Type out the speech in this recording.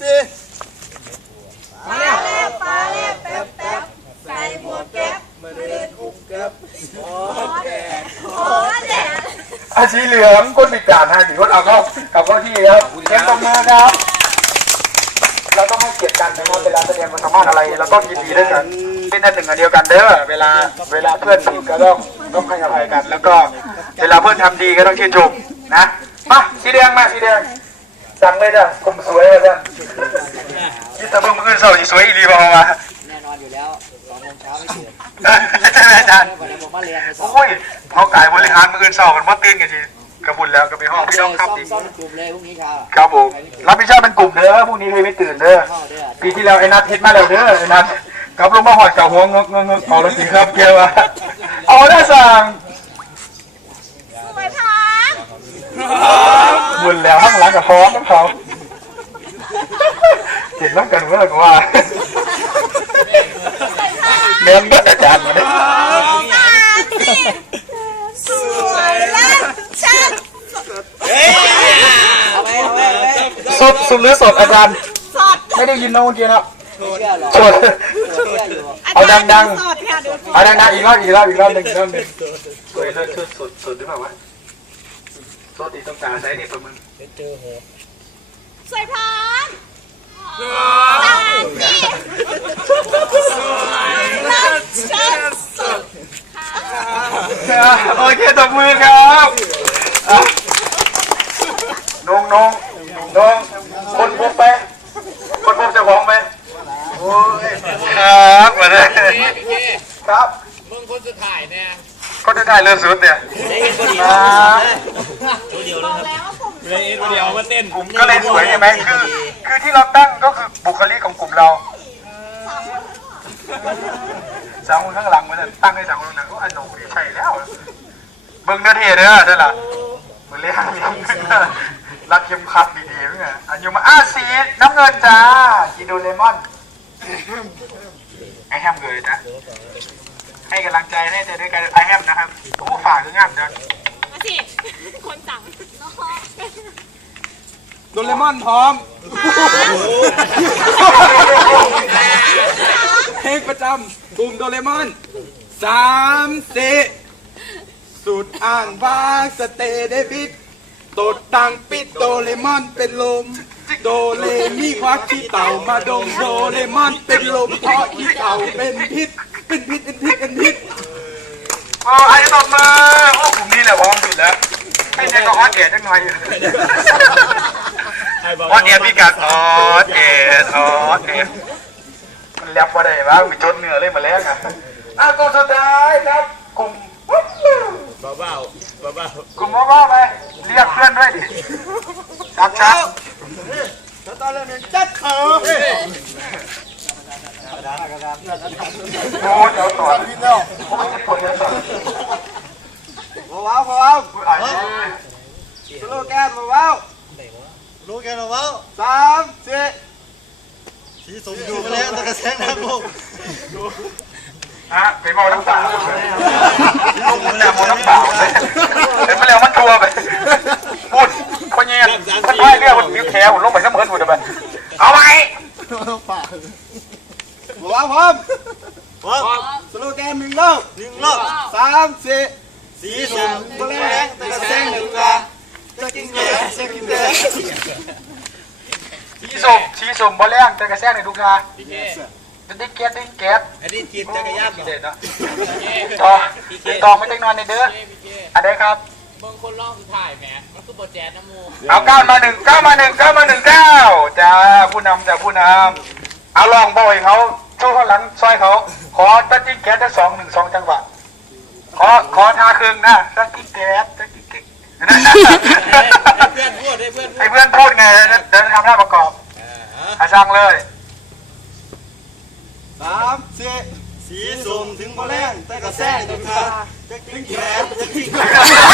สี่ปลาเล็บปลาเล็บแป๊บแป๊บใส่หมวกแก๊ปมาเดินอุ้มกับหมอแดดโอ้แดดอาชีเหลืองคนพิการห้าสี่คนเอาเข้าเอาเข้าที่ครับเสียงตบมือครับ เราต้องให้เกียรติกันนะครับเวลาแสดงความสามารถอะไรเราต้องยินดีด้วยกันเป็นอันหนึ่งอันเดียวกันเด้อเวลาเวลาเพื่อนผิดก็ต้องต้องให้อภัยกัน แล้วก็เวลาเพื่อนทำดีก็ต้องชื่นชมนะมาสีแดงมาสีแดง สั่งเลยจ้ะกลุ่มสวยเลยจ้ะยี่ตะเบิ้งมือเสาสีสวยอีรีบอมาแน่นอนอยู่แล้วสองโมงเช้าไม่ตื่นใช่ไหมอาจารย์วันนี้ผมมาเรียนไปสองโอ้ยเขากายบริหารมือเสากันมาตื่นกันทีกระบุญแล้วก็ไปห้องพี่น้องครับซ่อมอีกซ่อมกลุ่มเลยพรุ่งนี้เช้าครับผมรับผิดชอบเป็นกลุ่มเด้อพรุ่งนี้เคยไม่ตื่นเด้อเข้าด้วยปีที่แล้วไอ้นัทเทศมาแล้วเด้อไอ้นัทกลับลงมาหอดกับหัวงกงกงกเอาแล้วสิครับเกี่ยวอะเอาได้สั่ง สวยพัง บุญแล้วข้างหลังกับพร้อมน้ำเขาเห็นน้ำกันเมื่อไหร่ก็ว่าเน้นก็อาจารย์มาเนี่ยสามสี่สวยและชัดเอาไปเอาไปเอาไปสดสุดหรือสดอาจารย์ สดไม่ได้ยินนะเมื่อกี้นะเชื่อหรอสดเชื่ออยู่เอาดังๆสดค่ะดูเอาดังๆอีกรอบอีกรอบอีกรอบหนึ่งอีกรอบหนึ่งสวยเลยสดสดสดหรือเปล่าวะ สดติดต้องการใช้นี่ประมึงสวยพังสามสี่และชัดสดโอเคตบมือครับอะน้องน้องน้องคนพบไปคนพบเจ้าของไปโอ้ยครับมาเลยครับมึง คนสุดท้ายเนี่ยคนจะถ่ายเรือสุดเนี่ยได้เห็นคนเดียวครับบอกแล้วว่าผมเลยเอ็นคนเดียวมาเต้นกลุ่มก็เลยสวยใช่ไหมคือคือที่เราตั้งก็คือบุคลิกของกลุ่มเราสามคนข้างหลังมันจะตั้งให้สามคนข้างหลังก็อันโหนกใช่แล้วเบิ่งเนื้อเทเด้อนั่นล่ะมือเลี้ยงเลี้ยงรัดเข็มขัดดีๆเพื่อนอันยูมาอ้าสีน้ำเงินจ้ากิโดเลมอนไอแฮมเลยนะ ให้กำลังใจให้ใจด้วยกันไอแฮมนะครับโอ้ฝากถึงงามจังมาสิ คนสั่งน้องโดเรมอนพร้อมเพลงประจำกลุ่มโดเรมอนสามสี่สุดอ่างบางสเตเดวิดตดตังปิดโดเรมอนเป็นลม โดเลมีควักขี้เต่ามาดมโดเรมอนเป็นลมเพราะขี้เต่าเป็นพิษ เป็นพิษเป็นพิษเป็นพิษโอ้ไอ้ตบมือโอ้ผมนี่แหละพร้อมสุดแล้วให้เนยก็ฮอตเอ็ดจังหน่อยฮอตเอ็ดพี่กัดฮอตเอ็ดฮอตเอ็ดมันแลบว่าได้บ้างมีจดเนื้อเลยมาแล้วอะอะกลุ่มสุดท้ายครับกลุ่มเบาเบาเบาเบากลุ่มว่าๆไปเรียกเพื่อนด้วยดิชักชักแล้วตอนเริ่มจัดเขา โอ้เดี๋ยวต่อพี่เนาะโอ้ยปวดเดี๋ยวต่อว้าวว้าวอุ้ยไอ้สโลแกนว้าวรู้แกหรอวะสามสี่สีสมอยู่มาแล้วตะกระแสงน้ำมงฮะไปเมาน้ำเปล่าลูกมันเนี่ยเมาน้ำเปล่าเลยเดี๋ยวมันเร็วมันทัวไปพูดคนเงี้ยคนพ่ายเรียกมันยิ้วแถวลงไปเสมอถูกไปเอาไว้ ว้าวพร้อม วะ สโลแกนหนึ่งรอบ หนึ่งรอบ สามสี่สีสมแมลงตะกระแสงหนึ่งกาจะกินแกจะกินแกชี้สมชี้สมบอลแรงแต่กระแสในลูกค้าพี่เคจะได้แก๊สได้แก๊สอันนี้จีบจักรยานเด็ดเนาะต่อต่อไม่ต้องนอนในเด้อพี่เคอะไรครับมึงคนร้องสุดท้ายแหมมันคือโปรแจนน้ำมูเอาเก้ามาหนึ่งเก้ามาหนึ่งเก้ามาหนึ่งเก้าจ้าผู้นำจ้าผู้นำเอาลองบ่อยเขาช่วยเขาหลังซอยเขาขอตัดจิ้งแก๊สได้สองหนึ่งสองจังหวะ ขอขอทาครึ่งนะตัดจิ้งแก๊สตัดจิ้งแก๊สเพื่อนพูดให้เพื่อนพูไอ้ดเพื่อนพูดไงเดินทำหน้าประกอบอาช่างเลยสามสี่สีสมถึงแมลงตะกระแสงหนึ่งกาจะกินแกจะกินแกแต่ที่เด็กเต้น